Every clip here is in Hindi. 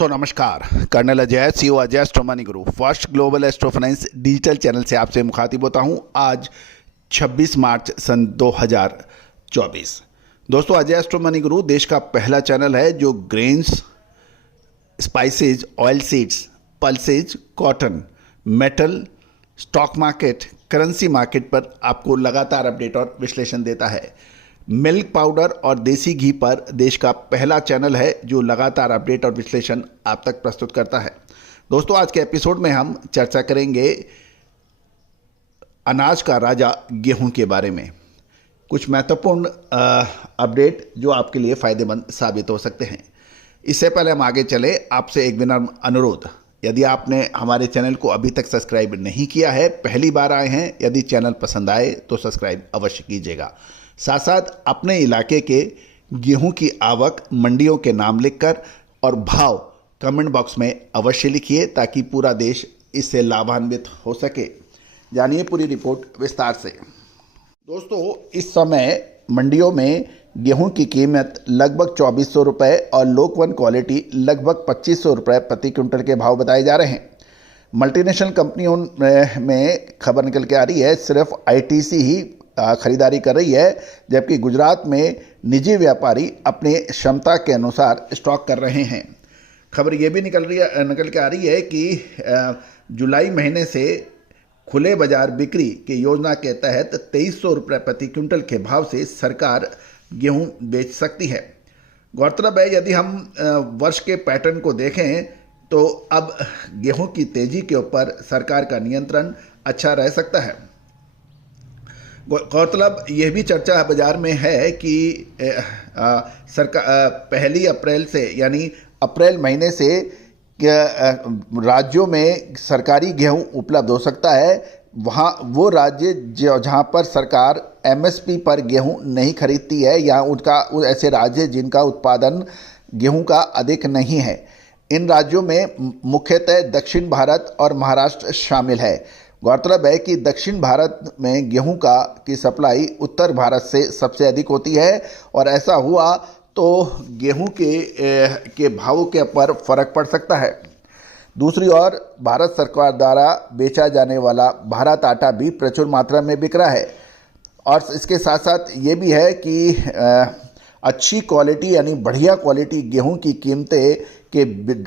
दोस्तों नमस्कार। Colonel Ajay CO Ajay astro money guru first global astro finance digital channel से आपसे मुखातिब होता हूं। आज 26 मार्च सन 2024। दोस्तों अजय एस्ट्रो मनी गुरु देश का पहला चैनल है जो grains, spices, oil seeds, pulses, cotton, metal, stock market, currency market पर आपको लगातार अपडेट और विश्लेषण देता है। मिल्क पाउडर और देसी घी पर देश का पहला चैनल है जो लगातार अपडेट और विश्लेषण आप तक प्रस्तुत करता है। दोस्तों आज के एपिसोड में हम चर्चा करेंगे अनाज का राजा गेहूं के बारे में। कुछ महत्वपूर्ण अपडेट जो आपके लिए फ़ायदेमंद साबित हो सकते हैं। इससे पहले हम आगे चले, आपसे एक विनम्र अनुरोध, यदि आपने हमारे चैनल को अभी तक सब्सक्राइब नहीं किया है, पहली बार आए हैं, यदि चैनल पसंद आए तो सब्सक्राइब अवश्य कीजिएगा। साथ साथ अपने इलाके के गेहूं की आवक, मंडियों के नाम लिखकर और भाव कमेंट बॉक्स में अवश्य लिखिए ताकि पूरा देश इससे लाभान्वित हो सके। जानिए पूरी रिपोर्ट विस्तार से। दोस्तों इस समय मंडियों में गेहूं की कीमत लगभग 2400 रुपये और लोकवन क्वालिटी लगभग 2500 रुपये प्रति क्विंटल के भाव बताए जा रहे हैं। मल्टीनेशनल कंपनियों में खबर निकल के आ रही है सिर्फ आईटीसी ही खरीदारी कर रही है, जबकि गुजरात में निजी व्यापारी अपने क्षमता के अनुसार स्टॉक कर रहे हैं। खबर ये भी निकल के आ रही है कि जुलाई महीने से खुले बाजार बिक्री की योजना के तहत 2300 रुपये प्रति क्विंटल के भाव से सरकार गेहूं बेच सकती है। गौरतलब है यदि हम वर्ष के पैटर्न को देखें तो अब गेहूं की तेजी के ऊपर सरकार का नियंत्रण अच्छा रह सकता है। गौरतलब यह भी चर्चा बाजार में है कि सरकार 1 अप्रैल से यानी अप्रैल महीने से राज्यों में सरकारी गेहूं उपलब्ध हो सकता है। वहाँ वो राज्य जहाँ पर सरकार एमएसपी पर गेहूं नहीं खरीदती है या उनका ऐसे राज्य जिनका उत्पादन गेहूं का अधिक नहीं है। इन राज्यों में मुख्यतः दक्षिण भारत और महाराष्ट्र शामिल है। गौरतलब है कि दक्षिण भारत में गेहूं की सप्लाई उत्तर भारत से सबसे अधिक होती है और ऐसा हुआ तो गेहूं के भावों के ऊपर फर्क पड़ सकता है। दूसरी ओर भारत सरकार द्वारा बेचा जाने वाला भारत आटा भी प्रचुर मात्रा में बिक रहा है और इसके साथ साथ ये भी है कि अच्छी क्वालिटी यानी बढ़िया क्वालिटी गेहूं की कीमतें के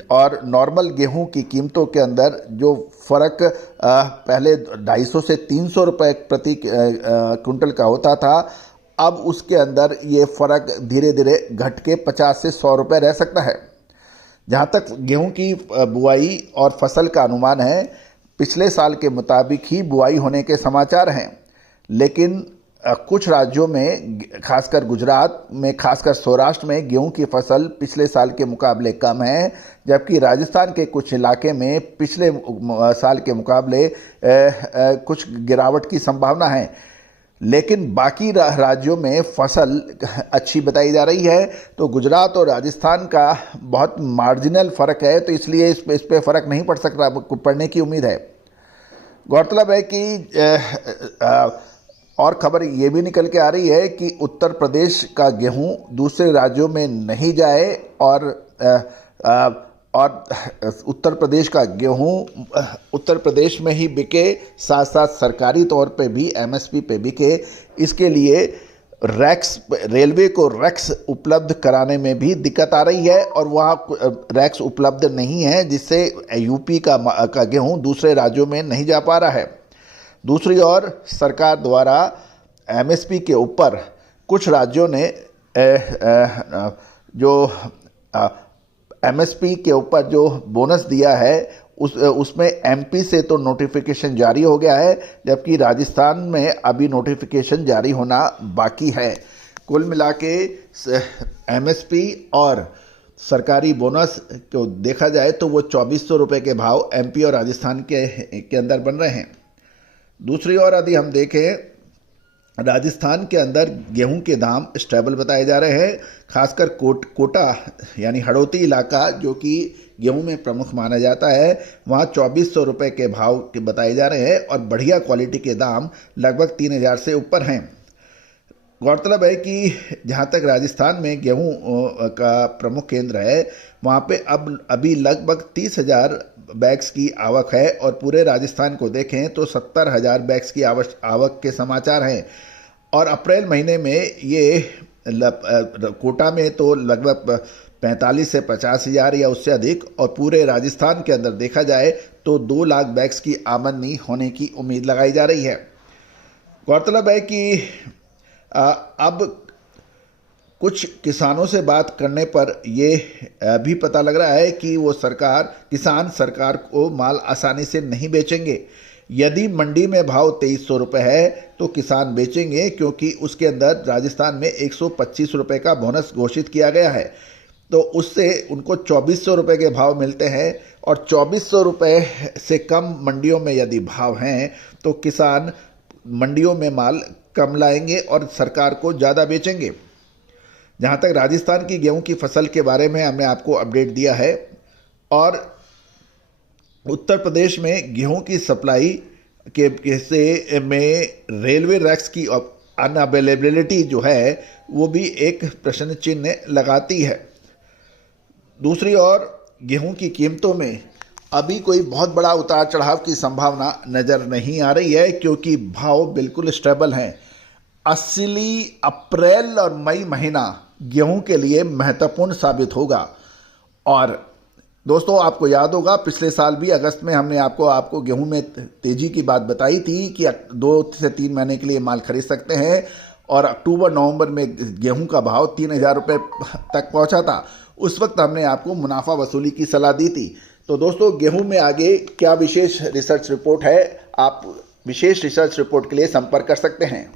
और नॉर्मल गेहूं की कीमतों के अंदर जो फ़र्क पहले 250 से 300 रुपये प्रति क्विंटल का होता था, अब उसके अंदर ये फ़र्क धीरे धीरे घट के 50 से 100 रुपये रह सकता है। जहाँ तक गेहूं की बुआई और फसल का अनुमान है, पिछले साल के मुताबिक ही बुआई होने के समाचार हैं, लेकिन कुछ राज्यों में खासकर गुजरात में, खासकर सौराष्ट्र में गेहूं की फसल पिछले साल के मुकाबले कम है, जबकि राजस्थान के कुछ इलाके में पिछले साल के मुकाबले कुछ गिरावट की संभावना है। लेकिन बाकी राज्यों में फसल अच्छी बताई जा रही है। तो गुजरात और राजस्थान का बहुत मार्जिनल फ़र्क है, तो इसलिए इस पे फ़र्क नहीं पड़ सकता, पड़ने की उम्मीद है। गौरतलब है कि और खबर ये भी निकल के आ रही है कि उत्तर प्रदेश का गेहूं दूसरे राज्यों में नहीं जाए और उत्तर प्रदेश का गेहूं उत्तर प्रदेश में ही बिके, साथ साथ सरकारी तौर पे भी एमएसपी पे बिके। इसके लिए रेलवे को रैक्स उपलब्ध कराने में भी दिक्कत आ रही है और वहाँ रैक्स उपलब्ध नहीं है, जिससे यूपी का गेहूं दूसरे राज्यों में नहीं जा पा रहा है। दूसरी ओर सरकार द्वारा एमएसपी के ऊपर कुछ राज्यों ने जो एमएसपी के ऊपर जो बोनस दिया है उसमें एमपी से तो नोटिफिकेशन जारी हो गया है, जबकि राजस्थान में अभी नोटिफिकेशन जारी होना बाकी है। कुल मिला के एमएसपी और सरकारी बोनस को देखा जाए तो वो 2400 रुपये के भाव एमपी और राजस्थान के अंदर बन रहे हैं। दूसरी ओर यदि हम देखें, राजस्थान के अंदर गेहूं के दाम स्टेबल बताए जा रहे हैं। खासकर कोटा यानी हड़ौती इलाका जो कि गेहूं में प्रमुख माना जाता है, वहाँ 2400 रुपये के भाव बताए जा रहे हैं और बढ़िया क्वालिटी के दाम लगभग 3000 से ऊपर हैं। गौरतलब है कि जहाँ तक राजस्थान में गेहूं का प्रमुख केंद्र है, वहाँ पे अभी लगभग 30,000 बैग्स की आवक है और पूरे राजस्थान को देखें तो 70,000 बैग्स की आवक के समाचार हैं। और अप्रैल महीने में ये कोटा में तो लगभग 45 से 50,000 या उससे अधिक, और पूरे राजस्थान के अंदर देखा जाए तो 2 लाख बैग्स की आमदनी होने की उम्मीद लगाई जा रही है। गौरतलब है कि अब कुछ किसानों से बात करने पर ये भी पता लग रहा है कि वो किसान सरकार को माल आसानी से नहीं बेचेंगे। यदि मंडी में भाव 2300 रुपये है तो किसान बेचेंगे, क्योंकि उसके अंदर राजस्थान में 125 रुपये का बोनस घोषित किया गया है। तो उससे उनको 2400 रुपये के भाव मिलते हैं, और 2400 रुपये से कम मंडियों में यदि भाव हैं तो किसान मंडियों में माल कम लाएंगे और सरकार को ज़्यादा बेचेंगे। जहाँ तक राजस्थान की गेहूं की फसल के बारे में हमने आपको अपडेट दिया है, और उत्तर प्रदेश में गेहूं की सप्लाई के हिस्से में रेलवे रैक्स की अनअवेलेबिलिटी जो है वो भी एक प्रश्न चिन्ह लगाती है। दूसरी ओर गेहूं की कीमतों में अभी कोई बहुत बड़ा उतार चढ़ाव की संभावना नज़र नहीं आ रही है, क्योंकि भाव बिल्कुल स्टेबल हैं। असली अप्रैल और मई महीना गेहूं के लिए महत्वपूर्ण साबित होगा। और दोस्तों, आपको याद होगा पिछले साल भी अगस्त में हमने आपको गेहूं में तेज़ी की बात बताई थी कि 2 से 3 महीने के लिए माल खरीद सकते हैं, और अक्टूबर नवंबर में गेहूं का भाव 3,000 रुपये तक पहुंचा था। उस वक्त हमने आपको मुनाफा वसूली की सलाह दी थी। तो दोस्तों, गेहूं में आगे क्या विशेष रिसर्च रिपोर्ट है, आप विशेष रिसर्च रिपोर्ट के लिए संपर्क कर सकते हैं।